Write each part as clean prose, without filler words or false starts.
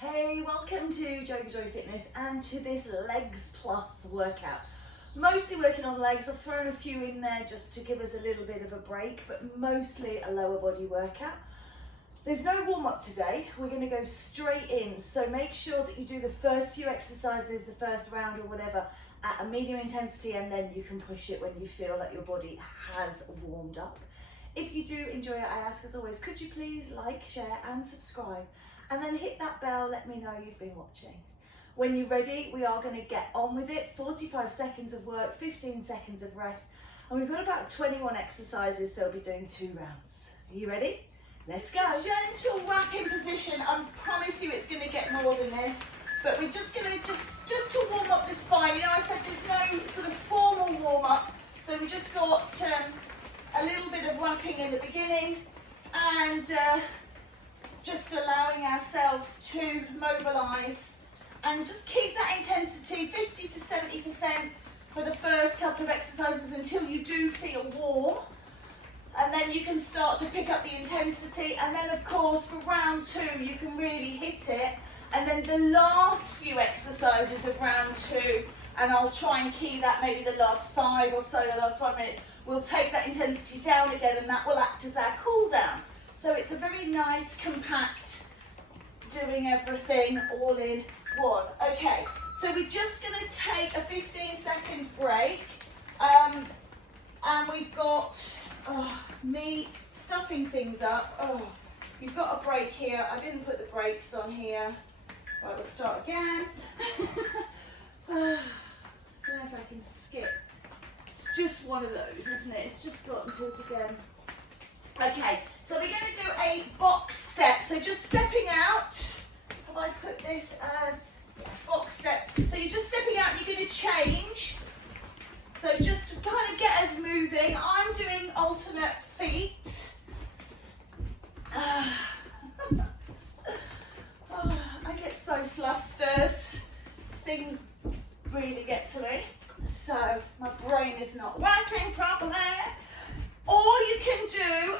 Hey, welcome to JoeGa Fitness and to this Legs Plus workout. Mostly working on legs. I've thrown a few in there just to give us a little bit of a break, but mostly a lower body workout. There's no warm-up today. We're going to go straight in, so make sure that you do the first few exercises, the first round or whatever, at a medium intensity, and then you can push it when you feel that your body has warmed up. If you do enjoy it, I ask as always, could you please like, share and subscribe, and then hit that bell, let me know you've been watching. When you're ready, we are going to get on with it. 45 seconds of work, 15 seconds of rest, and we've got about 21 exercises, so we'll be doing 2 rounds. Are you ready? Let's go. Gentle wrapping position. I promise you it's going to get more than this, but we're just going to, just to warm up the spine. You know, I said there's no sort of formal warm up, so we just got a little bit of wrapping in the beginning, and just allowing ourselves to mobilize and just keep that intensity 50 to 70% for the first couple of exercises until you do feel warm, and then you can start to pick up the intensity, and then of course for round 2 you can really hit it, and then the last few exercises of round 2, and I'll try and key that maybe the last 5 or so, the last 5 minutes, we'll take that intensity down again, and that will act as our cool down. So it's a very nice, compact, doing everything all in one. Okay, so we're just going to take a 15-second break, and we've got me stuffing things up. You've got a break here. I didn't put the brakes on here. Right, we'll start again. I don't know if I can skip. It's just one of those, isn't it? It's just gotten to us again. Okay, so we're going to do a box step. So just stepping out. Have I put this as box step? So you're just stepping out and you're going to change. So just to kind of get us moving. I'm doing alternate feet. I get so flustered. Things really get to me. So my brain is not working properly. Or you can do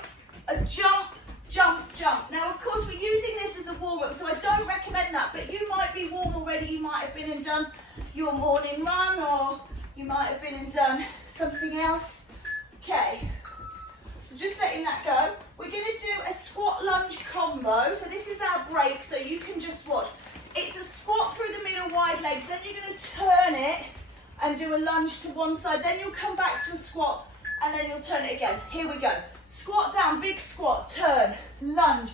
a jump, jump, jump. Now, of course, we're using this as a warm-up, so I don't recommend that, but you might be warm already. You might have been and done your morning run, or you might have been and done something else. Okay, so just letting that go. We're going to do a squat lunge combo. So this is our break, so you can just watch. It's a squat through the middle, wide legs. Then you're going to turn it and do a lunge to one side. Then you'll come back to a squat, and then you'll turn it again. Here we go. Squat down, big squat, turn, lunge,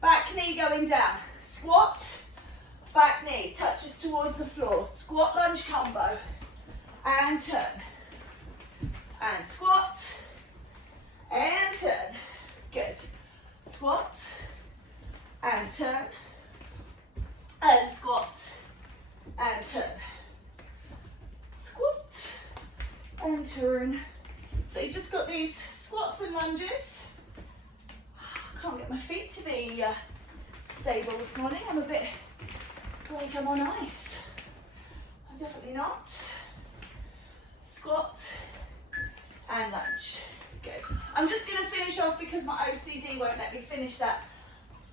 back knee going down. Squat, back knee, touches towards the floor. Squat, lunge combo, and turn. And squat, and turn. Good. Squat, and turn. And squat, and turn. Squat, and turn. So you just got these squats and lunges. I can't get my feet to be stable this morning. I'm a bit like I'm on ice. I'm definitely not. Squat and lunge. Good. I'm just going to finish off because my OCD won't let me finish that.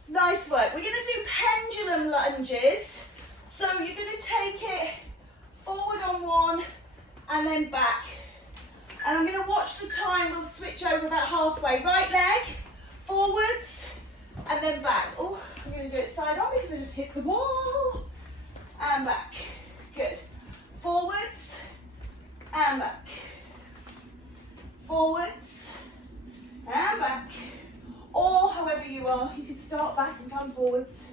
Nice work. We're going to do pendulum lunges. So you're going to take it forward on one and then back. And I'm going to watch the time. We'll switch over about halfway. Right leg, forwards, and then back. Oh, I'm going to do it side on because I just hit the wall. And back. Good. Forwards, and back. Forwards, and back. Or however you are, you can start back and come forwards.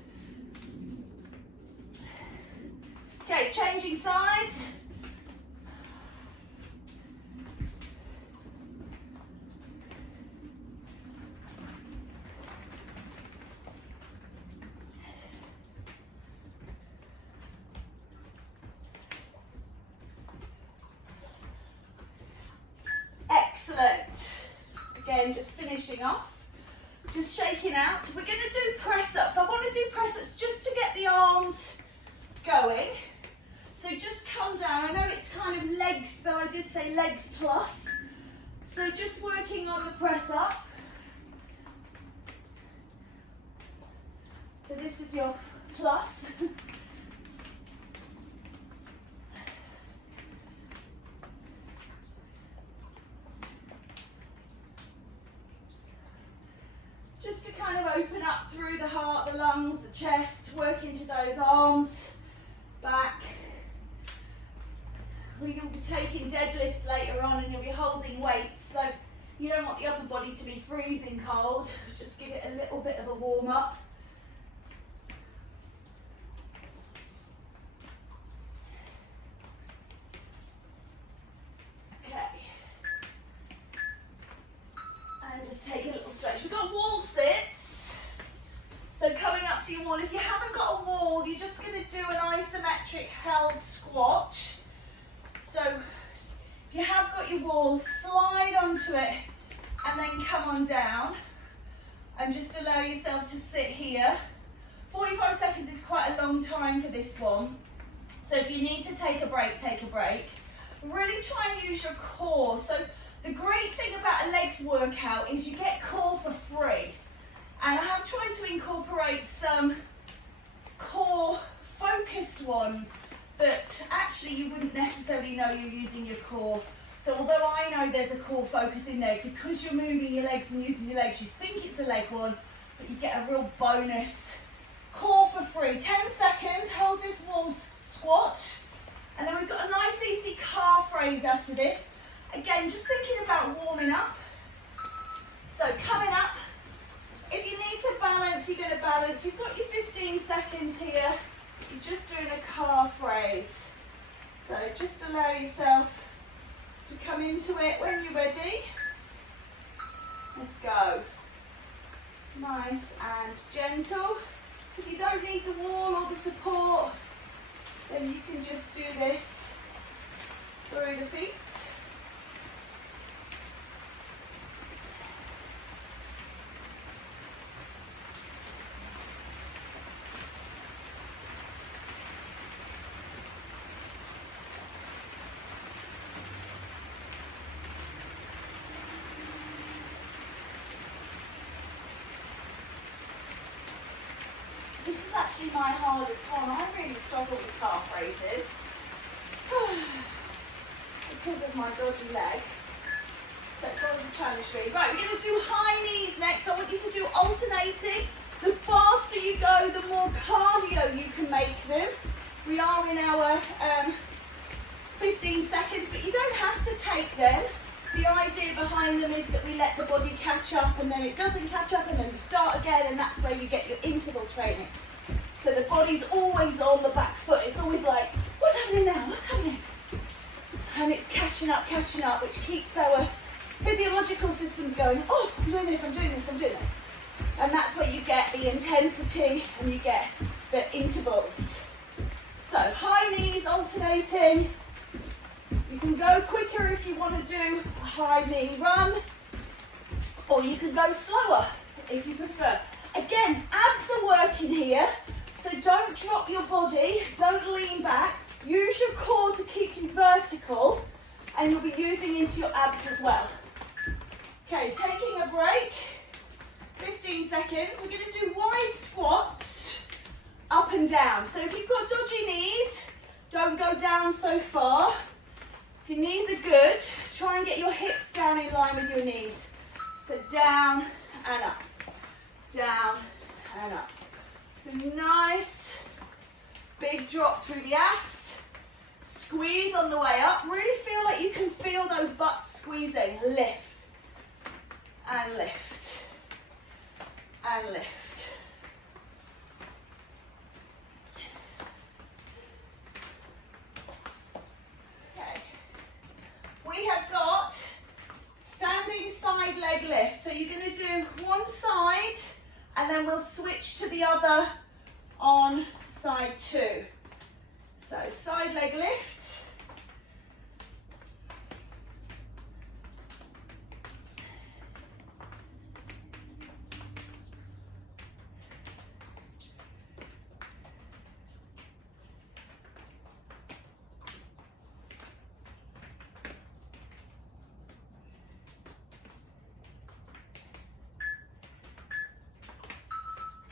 Okay, changing sides. Excellent. Again, just finishing off, just shaking out. We're going to do press-ups. I want to do press-ups just to get the arms going. So just come down. I know it's kind of legs, but I did say legs plus. So just working on the press-up. So this is your plus. Just to kind of open up through the heart, the lungs, the chest, work into those arms, back. We will be taking deadlifts later on and you'll be holding weights, so you don't want the upper body to be freezing cold. Just give it a little bit of a warm up. Okay. And just take a little stretch. We've got wall sits. So coming up to your wall, if you haven't got a wall, you're just going to do an isometric held squat. So if you have got your wall, slide onto it and then come on down and just allow yourself to sit here. 45 seconds is quite a long time for this one. So if you need to take a break, take a break. Really try and use your core. So the great thing about a legs workout is you get core for free. And I have tried to incorporate some core focused ones that actually you wouldn't necessarily know you're using your core. So although I know there's a core focus in there, because you're moving your legs and using your legs, you think it's a leg one, but you get a real bonus. Core for free, 10 seconds, hold this wall squat. And then we've got a nice easy calf raise after this. Again, just thinking about warming up. So coming up, if you need to balance, you're going to balance. You've got your 15 seconds here. You're just doing a calf raise. So just allow yourself to come into it when you're ready. Let's go. Nice and gentle. If you don't need the wall or the support, then you can just do this through the feet. This is actually my hardest one. I really struggle with calf raises because of my dodgy leg. So it's always a challenge for me. Right, we're going to do high knees next. I want you to do alternating. The faster you go, the more cardio you can make them. We are in our 15 seconds, but you don't have to take them. The idea behind them is that we let the body catch up and then it doesn't catch up and then we start again, and that's where you get your interval training. So the body's always on the back foot. It's always like, what's happening now? What's happening? And it's catching up, which keeps our physiological systems going, oh, I'm doing this, I'm doing this, I'm doing this. And that's where you get the intensity and you get the intervals. So high knees alternating. You can go quicker if you want to do a high knee run, or you can go slower if you prefer. Again, abs are working here, so don't drop your body, don't lean back. Use your core to keep you vertical, and you'll be using into your abs as well. Okay, taking a break, 15 seconds. We're going to do wide squats, up and down. So if you've got dodgy knees, don't go down so far. If your knees are good, try and get your hips down in line with your knees. So down and up, down and up. So nice, big drop through the ass. Squeeze on the way up. Really feel like you can feel those butts squeezing. Lift and lift and lift. We have got standing side leg lift. So you're going to do one side and then we'll switch to the other on side two. So side leg lift.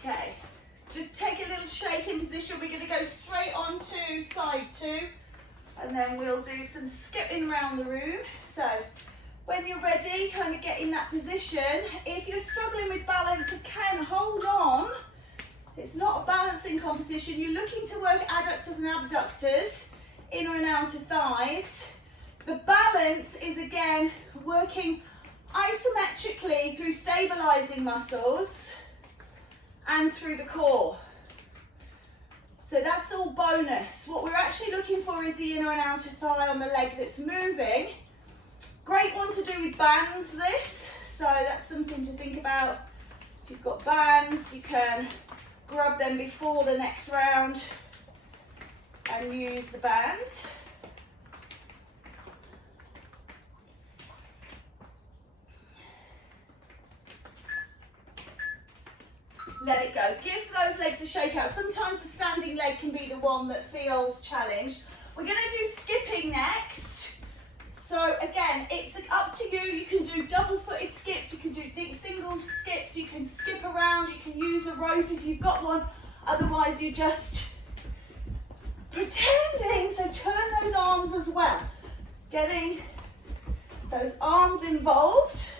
Okay, just take a little shake shaking position. We're going to go straight on to side 2, and then we'll do some skipping around the room. So when you're ready, kind of get in that position. If you're struggling with balance, again, hold on. It's not a balancing competition. You're looking to work adductors and abductors, inner and outer thighs. The balance is, again, working isometrically through stabilizing muscles and through the core. So that's all bonus. What we're actually looking for is the inner and outer thigh on the leg that's moving. Great one to do with bands, this. So that's something to think about. If you've got bands, you can grab them before the next round and use the band. Let it go. Give those legs a shake out. Sometimes the standing leg can be the one that feels challenged. We're going to do skipping next. So again, it's up to you. You can do double-footed skips, you can do single skips, you can skip around, you can use a rope if you've got one. Otherwise, you're just pretending. So turn those arms as well. Getting those arms involved.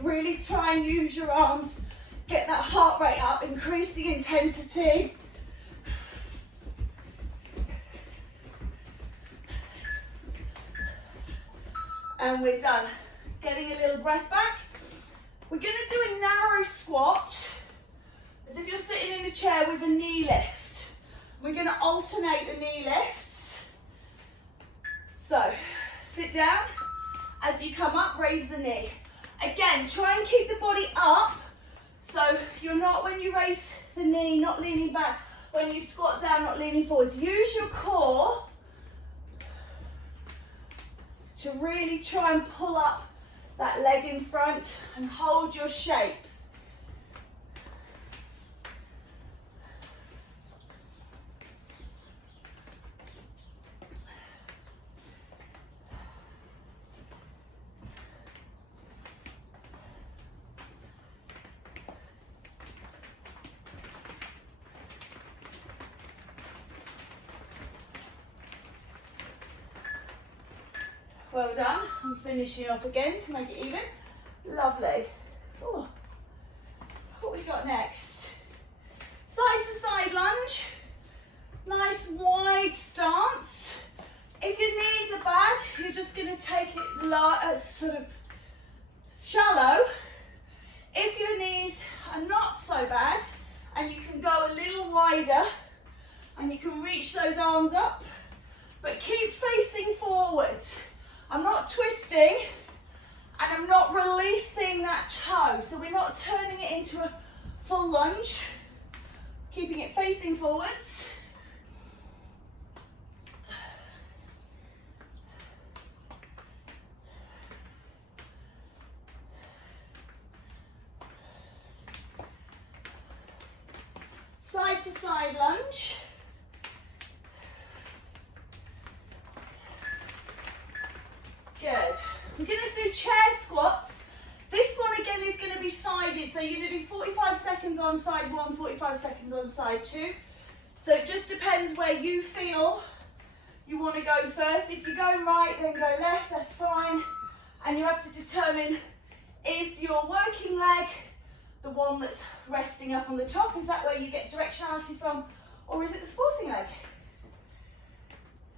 Really try and use your arms, get that heart rate up, increase the intensity. And we're done. Getting a little breath back. We're going to do a narrow squat, as if you're sitting in a chair with a knee lift. We're going to alternate the knee lifts. So, sit down. As you come up, raise the knee. Again, try and keep the body up, so you're not, when you raise the knee, not leaning back. When you squat down, not leaning forwards. Use your core to really try and pull up that leg in front and hold your shape. Well done. I'm finishing off again to make it even. Lovely. Ooh. What we got next? Side to side lunge. Nice wide stance. If your knees are bad, you're just going to take it sort of shallow. If your knees are not so bad, and you can go a little wider, and you can reach those arms up, but keep facing forwards. I'm not twisting, and I'm not releasing that toe, so we're not turning it into a full lunge, keeping it facing forwards. Side to side lunge. Good. We're going to do chair squats. This one again is going to be sided, so you're going to do 45 seconds on side 1, 45 seconds on side 2. So it just depends where you feel you want to go first. If you're going right, then go left, that's fine. And you have to determine, is your working leg the one that's resting up on the top? Is that where you get directionality from? Or is it the sporting leg?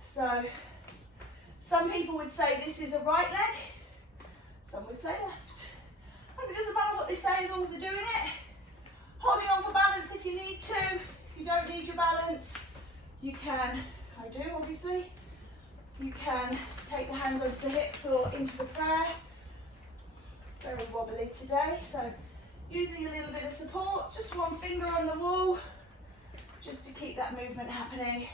So some people would say this is a right leg, some would say left. And it doesn't matter what they say as long as they're doing it. Holding on for balance if you need to. If you don't need your balance, you can, I do obviously, you can take the hands onto the hips or into the prayer. Very wobbly today, so using a little bit of support, just one finger on the wall, just to keep that movement happening.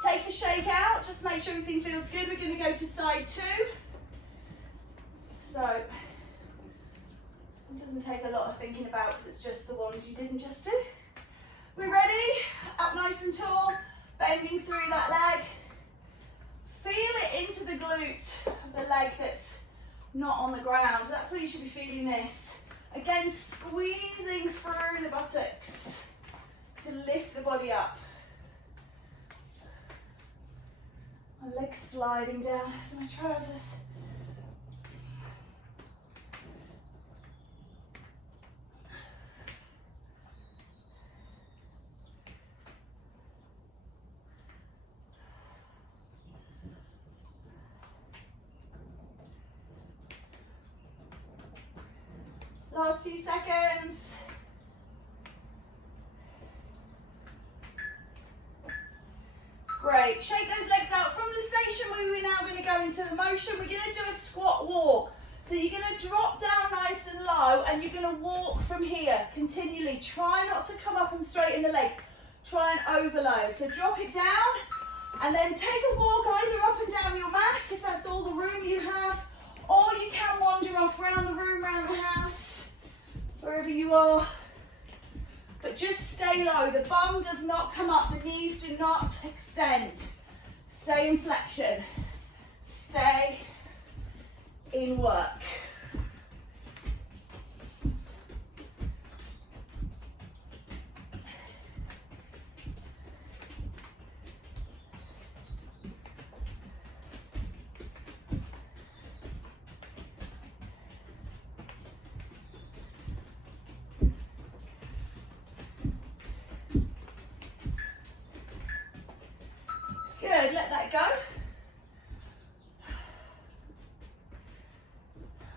Take a shake out. out. Just make sure everything feels good. We're going to go to side 2. So it doesn't take a lot of thinking about because it's just the ones you didn't just do. We're ready. Up nice and tall, bending through that leg. Feel it into the glute of the leg that's not on the ground. That's where you should be feeling this. Again, squeezing through the buttocks to lift the body up. My legs sliding down as my trousers. Last few seconds. Great. Shake those legs out. From the station where we're now going to go into the motion, we're going to do a squat walk. So you're going to drop down nice and low and you're going to walk from here continually. Try not to come up and straighten the legs. Try and overload. So drop it down and then take a walk either up and down your mat if that's all the room you have, or you can wander off around the room, around the house, wherever you are. But just stay low. The bum does not come up. The knees do not extend. Stay in flexion. Stay in work. Good, let that go.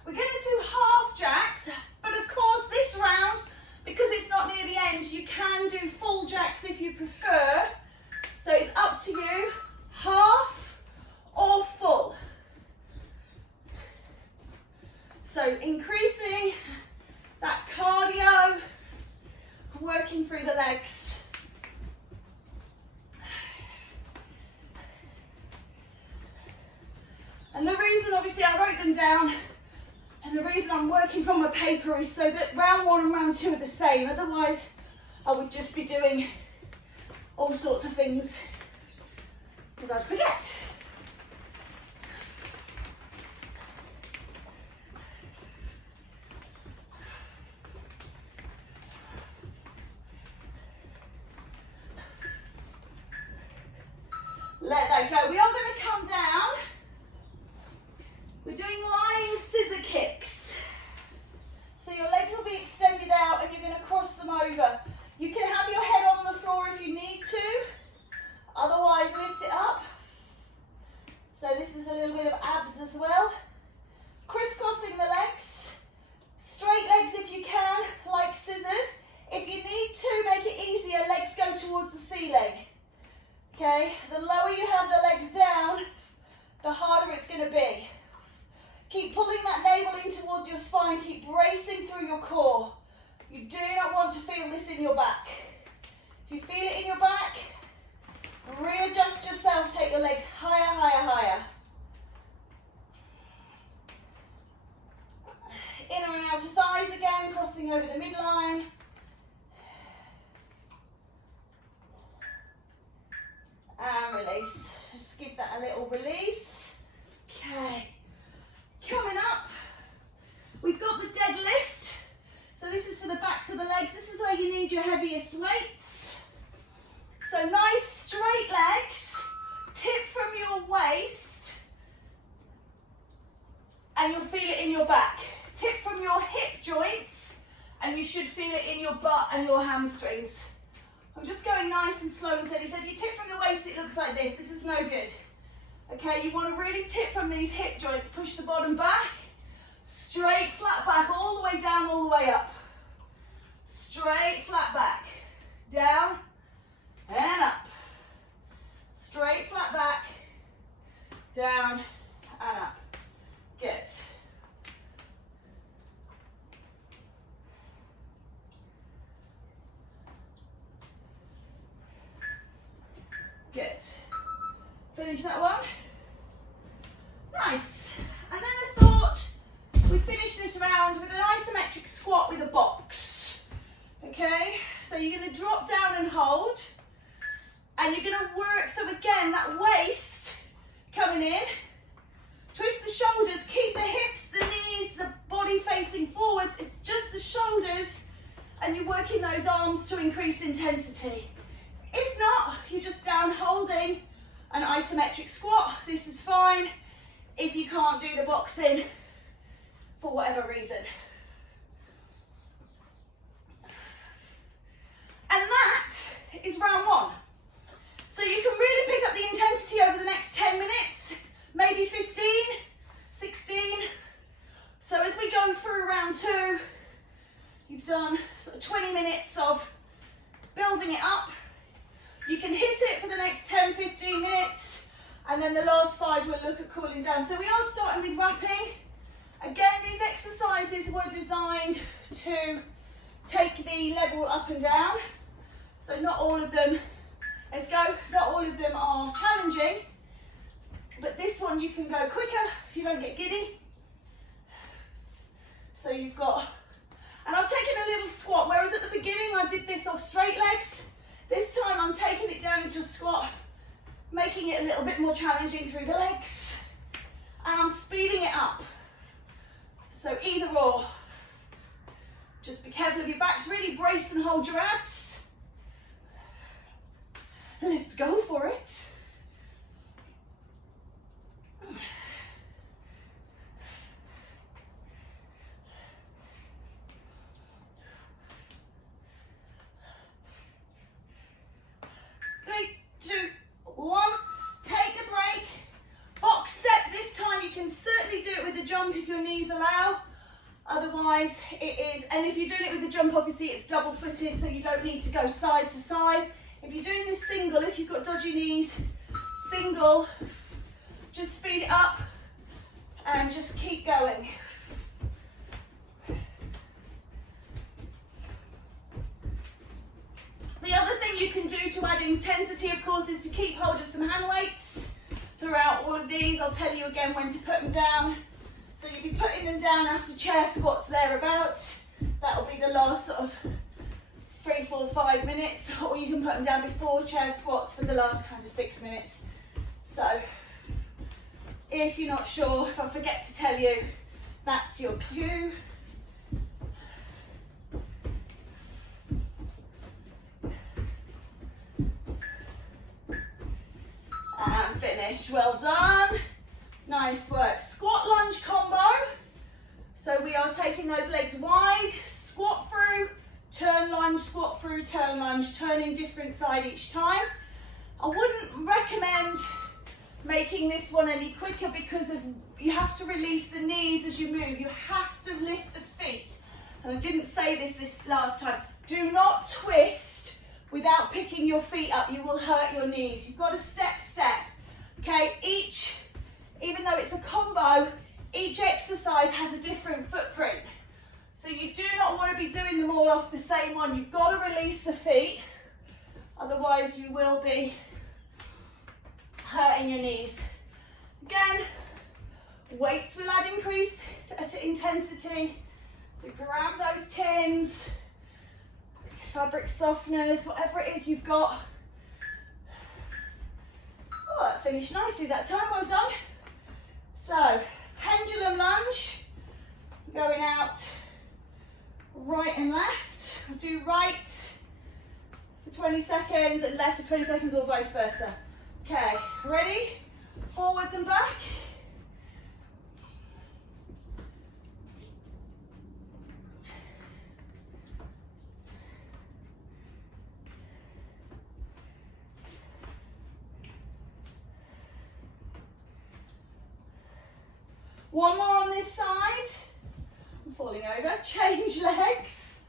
We're going to do half jacks, but of course this round, because it's not near the end, you can do full jacks if you prefer. So it's up to you, half or full. So increasing that cardio, working through the legs. And the reason, obviously, I wrote them down, and the reason I'm working from my paper is so that round 1 and round 2 are the same. Otherwise, I would just be doing all sorts of things because I'd forget. Let that go. We are going to come down. We're doing lying scissor kicks. So your legs will be extended out and you're going to cross them over. You can have your head on the floor if you need to. Otherwise, lift it up. So this is a little bit of abs as well. Crisscrossing the legs. Straight legs if you can, like scissors. If you need to, make it easier, legs go towards the ceiling. Okay, the lower you have the legs down, the harder it's going to be. Keep pulling that navel in towards your spine. Keep bracing through your core. You do not want to feel this in your back. If you feel it in your back, readjust yourself. Take your legs higher, higher, higher. Inner and outer thighs again, crossing over the midline. And release. Just give that a little release. Okay. Coming up, we've got the deadlift. So this is for the backs of the legs. This is where you need your heaviest weights. So nice straight legs, tip from your waist, and you'll feel it in your back. Tip from your hip joints, and you should feel it in your butt and your hamstrings. I'm just going nice and slow and steady. So if you tip from the waist, it looks like this. This is no good. Okay, you want to really tip from these hip joints, push the bottom back, straight flat back, all the way down, all the way up. Straight flat back, down and up. Straight flat back, down and up. Good. Good. Finish Finish that one. Nice. And then I thought we'd finish this round with an isometric squat with a box. Okay, so you're going to drop down and hold, and you're going to work, so again, that waist coming in, twist the shoulders, keep the hips, the knees, the body facing forwards, it's just the shoulders, and you're working those arms to increase intensity. If not, you're just down holding an isometric squat, this is fine if you can't do the boxing for whatever reason. And that is round one. So you can really pick up the intensity over the next 10 minutes, maybe 15, 16. So as we go through round two, you've done sort of 20 minutes of building it up. You can hit it for the next 10, 15 minutes, and then the last 5 we'll look at cooling down. So we are starting with wrapping. Again, these exercises were designed to take the level up and down. So not all of them, let's go, not all of them are challenging, but this one you can go quicker if you don't get giddy. So you've got, and I've taken a little squat, whereas at the beginning I did this off straight legs. This time I'm taking it down into a squat, making it a little bit more challenging through the legs, and I'm speeding it up. So either or. Just be careful of your backs, really brace and hold your abs. Let's go for it. Three, two, one. Take a break. Box step. This time you can certainly do it with the jump if your knees allow. Otherwise it is, and if you're doing it with the jump, obviously it's double footed, so you don't need to go side to side. If you're doing this single, if you've got dodgy knees, single, just speed it up and just keep going. The other thing you can do to add intensity, of course, is to keep hold of some hand weights throughout all of these. I'll tell you again when to put them down. So you'll be putting them down after chair squats thereabouts. That'll be the last sort of 3, 4, 5 minutes, or you can put them down before chair squats for the last kind of 6 minutes. So if you're not sure, if I forget to tell you, that's your cue. And finish, well done. Nice work. Squat lunge combo. So we are taking those legs wide, squat through, turn lunge, squat through, turn lunge, turning different side each time. I wouldn't recommend making this one any quicker because you have to release the knees as you move. You have to lift the feet. And I didn't say this last time. Do not twist without picking your feet up. You will hurt your knees. You've got to step. Okay, even though it's a combo, each exercise has a different footprint. So you do not want to be doing them all off the same one. You've got to release the feet, otherwise you will be hurting your knees. Again, weights will add increase to intensity. So grab those tins, fabric softeners, whatever it is you've got. Oh, that finished nicely that time, well done. So, pendulum lunge, going out right and left. We'll do right for 20 seconds and left for 20 seconds, or vice versa. Okay, ready? Forwards and back. One more on this side. I'm falling over. Change legs.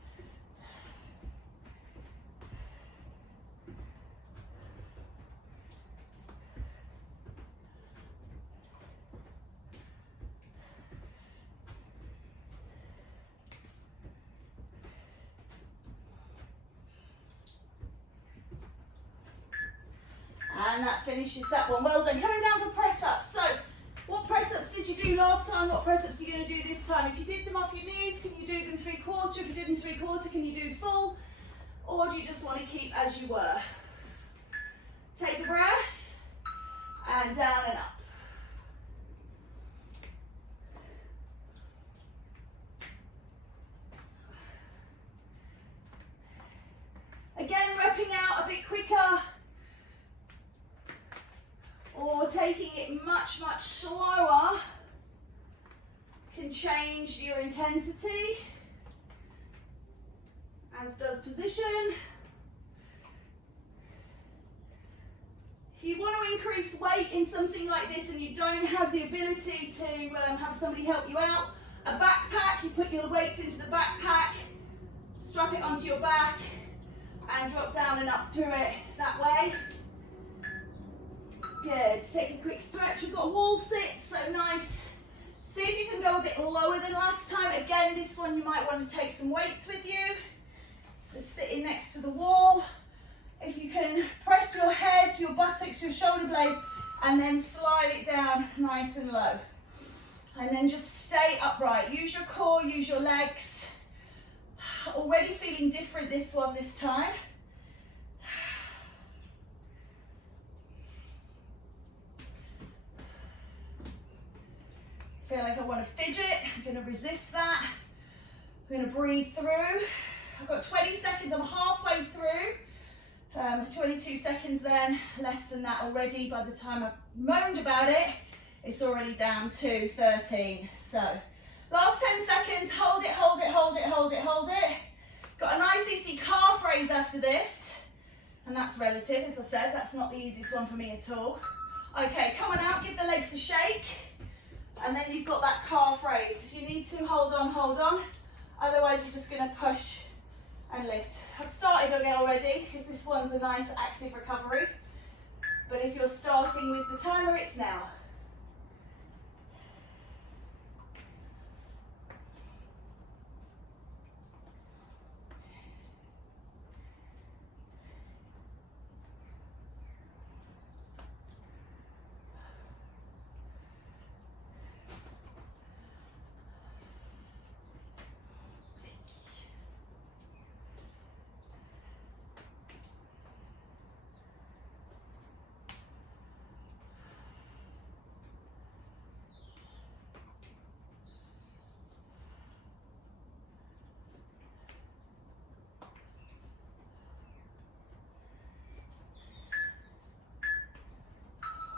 And that finishes that one. Well done. Coming down for press-ups. So, what press-ups did you do last time? What press-ups are you going to do this time? If you did them off your knees, can you do them 3/4? If you did them 3/4, can you do full? Or do you just want to keep as you were? Take a breath, and down and up. Again, repping out a bit quicker, or taking it much, much slower can change your intensity, as does position. If you want to increase weight in something like this and you don't have the ability to have somebody help you out, a backpack, you put your weights into the backpack, strap it onto your back, and drop down and up through it that way. Good. Take a quick stretch. We've got a wall sit, so nice. See if you can go a bit lower than last time. Again, this one you might want to take some weights with you. So sitting next to the wall. If you can press your head, your buttocks, your shoulder blades, and then slide it down nice and low. And then just stay upright. Use your core, use your legs. Already feeling different this time. Feel like I want to fidget. I'm going to resist that. I'm going to breathe through. I've got 20 seconds. I'm halfway through. 22 seconds then, less than that already. By the time I've moaned about it, it's already down to 13. So, last 10 seconds, hold it, hold it, hold it, hold it, hold it. Got a nice easy calf raise after this. And that's relative, as I said, that's not the easiest one for me at all. Okay, come on out, give the legs a shake. And then you've got that calf raise. If you need to, hold on, hold on. Otherwise, you're just going to push and lift. I've started again already because this one's a nice active recovery. But if you're starting with the timer, it's now.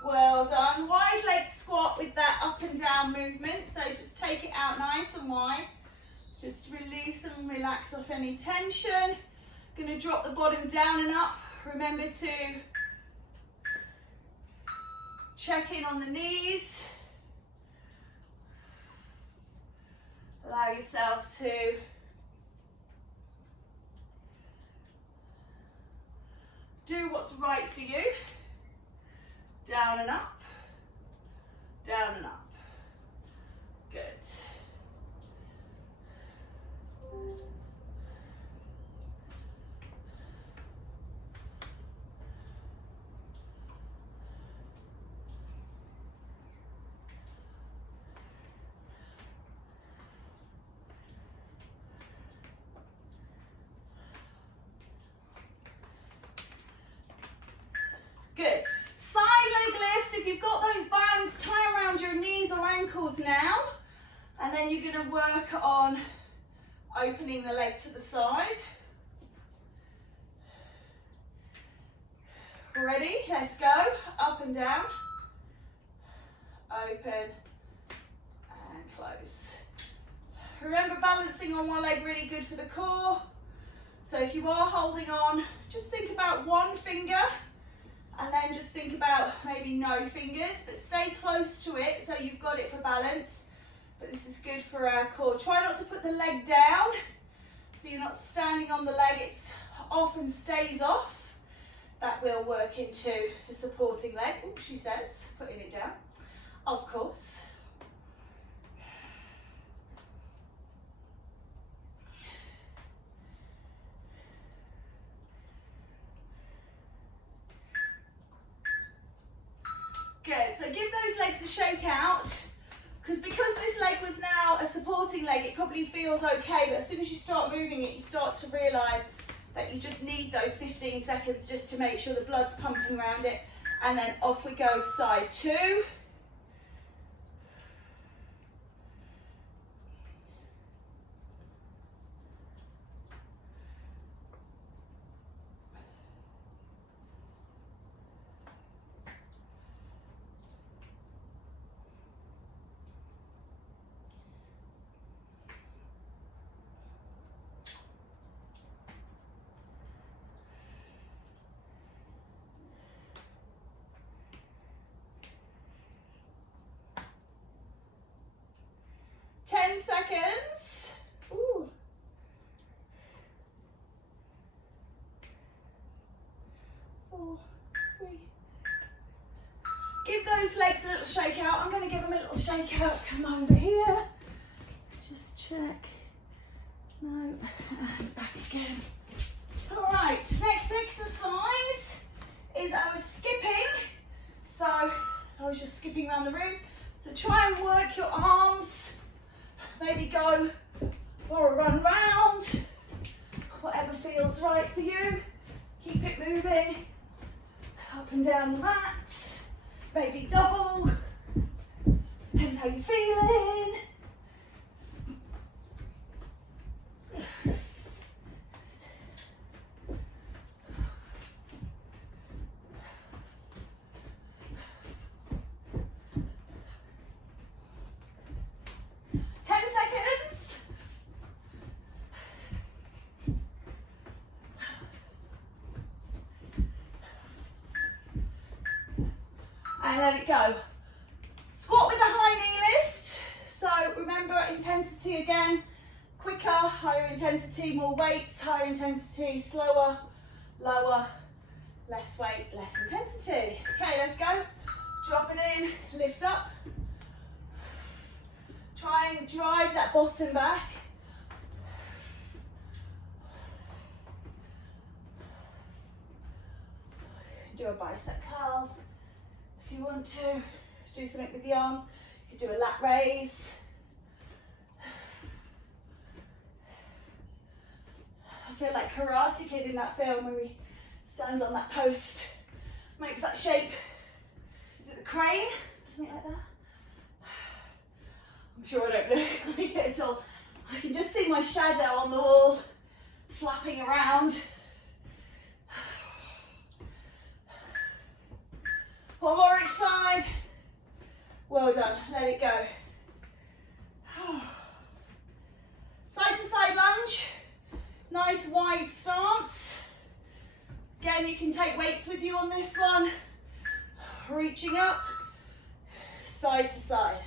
Well done. Wide leg squat with that up and down movement. So just take it out nice and wide. Just release and relax off any tension. Going to drop the bottom down and up. Remember to check in on the knees. Allow yourself to do what's right for you. Down and up, down and up. Good. Good. Side leg lifts, if you've got those bands, tie around your knees or ankles now. And then you're going to work on opening the leg to the side. Ready? Let's go. Up and down. Open and close. Remember, balancing on one leg really good for the core. So if you are holding on, just think about one finger. And then just think about maybe no fingers, but stay close to it so you've got it for balance. But this is good for our core. Try not to put the leg down, so you're not standing on the leg, it's off and stays off. That will work into the supporting leg. Oh, she says, putting it down, of course. Good, so give those legs a shake out, because this leg was now a supporting leg, it probably feels okay, but as soon as you start moving it, you start to realise that you just need those 15 seconds just to make sure the blood's pumping around it. And then off we go, side 2. Seconds. Ooh. 4, 3. Give those legs a little shake out. I'm going to give them a little shake out. Come over here. Just check. No. And back again. All right. Next exercise is our skipping. So I was just skipping around the room. So try and work your arms. Maybe go for a run round, whatever feels right for you. Keep it moving, up and down the mat, maybe double, depends how you're feeling. And let it go. Squat with a high knee lift. So remember, intensity again, quicker, higher intensity, more weights, higher intensity, slower, lower, less weight, less intensity. Okay, let's go. Drop it in, lift up. Try and drive that bottom back. Do a bicep curl. If you want to do something with the arms, you could do a lat raise. I feel like Karate Kid in that film when he stands on that post, makes that shape. Is it the crane? Something like that. I'm sure I don't look like it at all. I can just see my shadow on the wall flapping around. One more each side. Well done, let it go. Side to side lunge. Nice wide stance. Again, you can take weights with you on this one. Reaching up, side to side.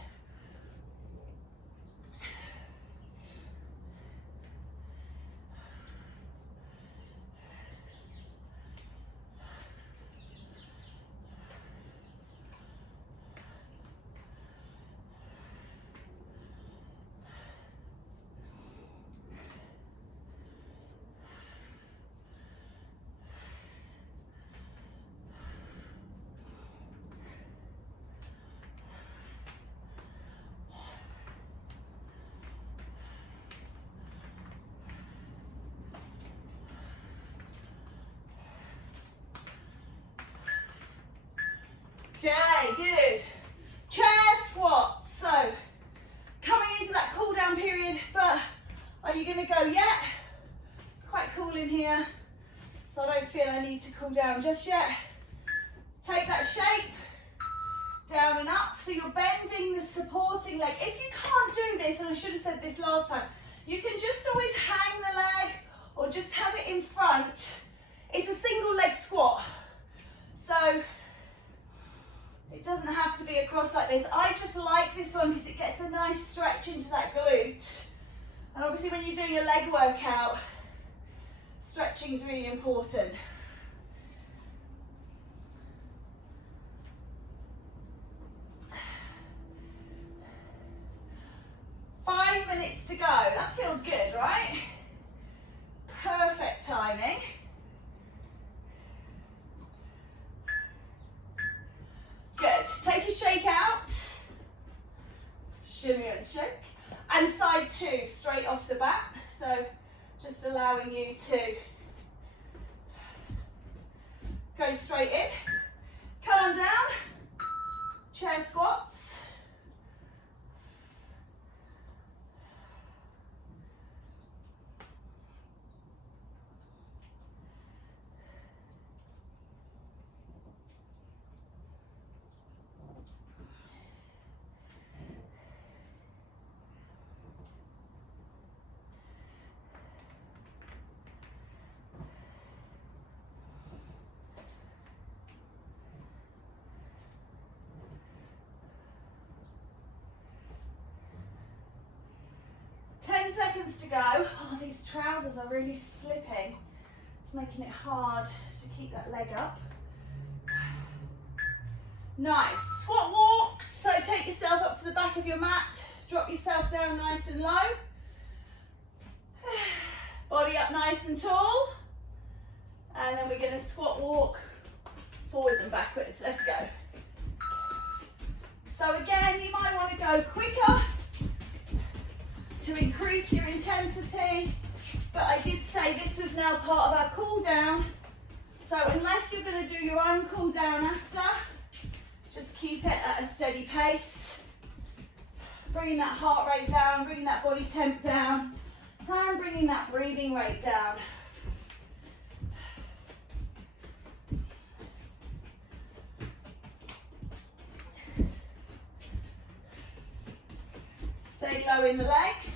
Okay, good. Chair squats. So, coming into that cool down period, but are you going to go yet? It's quite cool in here, so I don't feel I need to cool down just yet. Take that shape, down and up. So you're bending the supporting leg. If you can't do this, and I should have said this last time, you can just always hang the leg or just have it in front. It's a single leg squat. So, it doesn't have to be across like this. I just like this one because it gets a nice stretch into that glute. And obviously when you're doing a leg workout, stretching is really important. Five minutes to go. That feels good, right? Perfect timing. Good. Take allowing you to go straight in. Come on down, chair squats. Seconds to go. Oh, these trousers are really slipping. It's making it hard to keep that leg up. Nice. Squat walks. So take yourself up to the back of your mat. Drop yourself down nice and low. Body up nice and tall. And then we're going to squat walk forwards and backwards. Let's go. So again, you might want to go quicker to increase your intensity, but I did say this was now part of our cool down, so unless you're going to do your own cool down after, just keep it at a steady pace, bringing that heart rate down, bringing that body temp down, and bringing that breathing rate down. Stay low in the legs.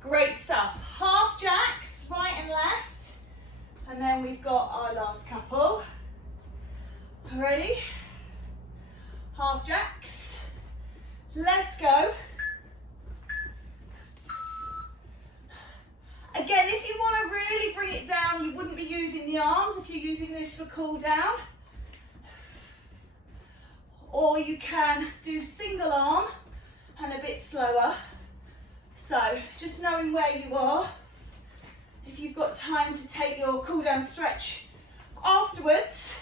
Great stuff. Half jacks, right and left. And then we've got our last couple. Ready? Half jacks. Let's go. Again, if you want to really bring it down, you wouldn't be using the arms if you're using this for cool down. Or you can do single arm and a bit slower. So just knowing where you are, if you've got time to take your cool down stretch afterwards,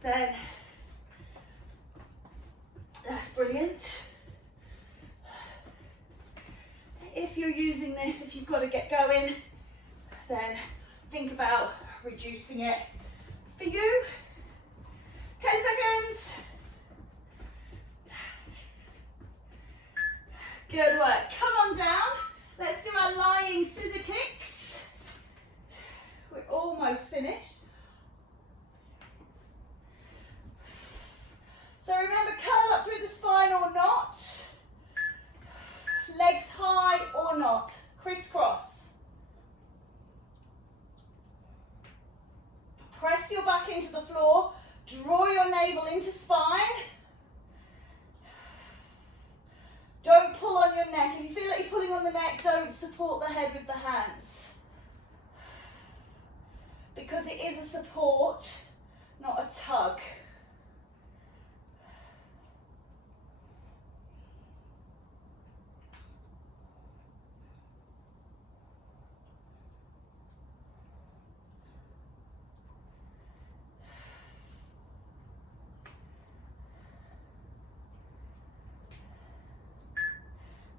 then that's brilliant. If you're using this, if you've got to get going, then think about reducing it for you. 10 seconds. Good work. Come on down. Let's do our lying scissor kicks. We're almost finished. So remember, curl up through the spine or not. Legs high or not. Crisscross. Press your back into the floor. Draw your navel into spine. Don't pull on your neck. If you feel like you're pulling on the neck, don't support the head with the hands. Because it is a support, not a tug.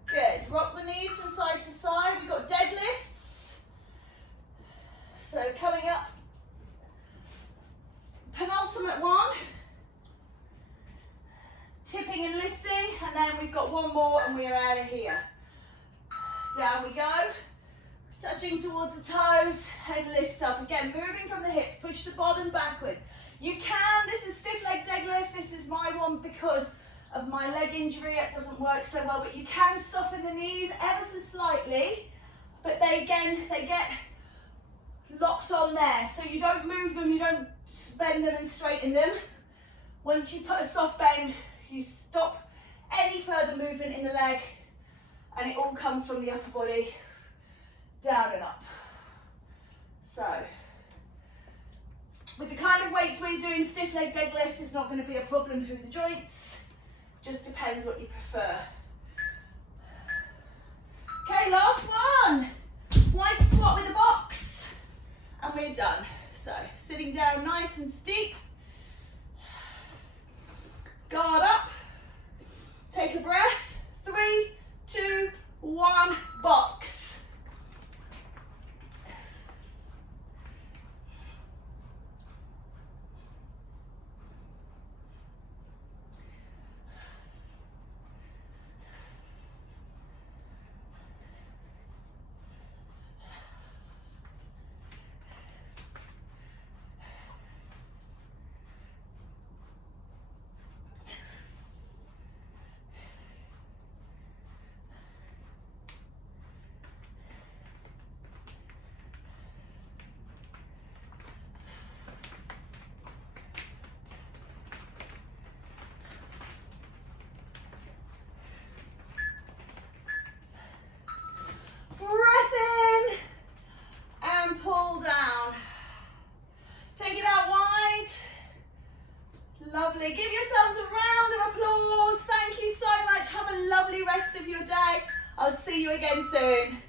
Good. Rock the knees from side to side. We've got deadlifts. So coming up, penultimate one. Tipping and lifting, and then we've got one more and we are out of here. Down we go. Touching towards the toes, head lift up. Again, moving from the hips, push the bottom backwards. You can, this is stiff leg deadlift. This is my one because of my leg injury, it doesn't work so well, but you can soften the knees ever so slightly, but they get locked on there, so you don't move them, you don't bend them and straighten them. Once you put a soft bend, you stop any further movement in the leg, and it all comes from the upper body, down and up. So, with the kind of weights we're doing, stiff leg deadlift is not going to be a problem through the joints. Just depends what you prefer. Okay, last one. Wide squat with a box. And we're done. So, sitting down nice and steep. you again soon.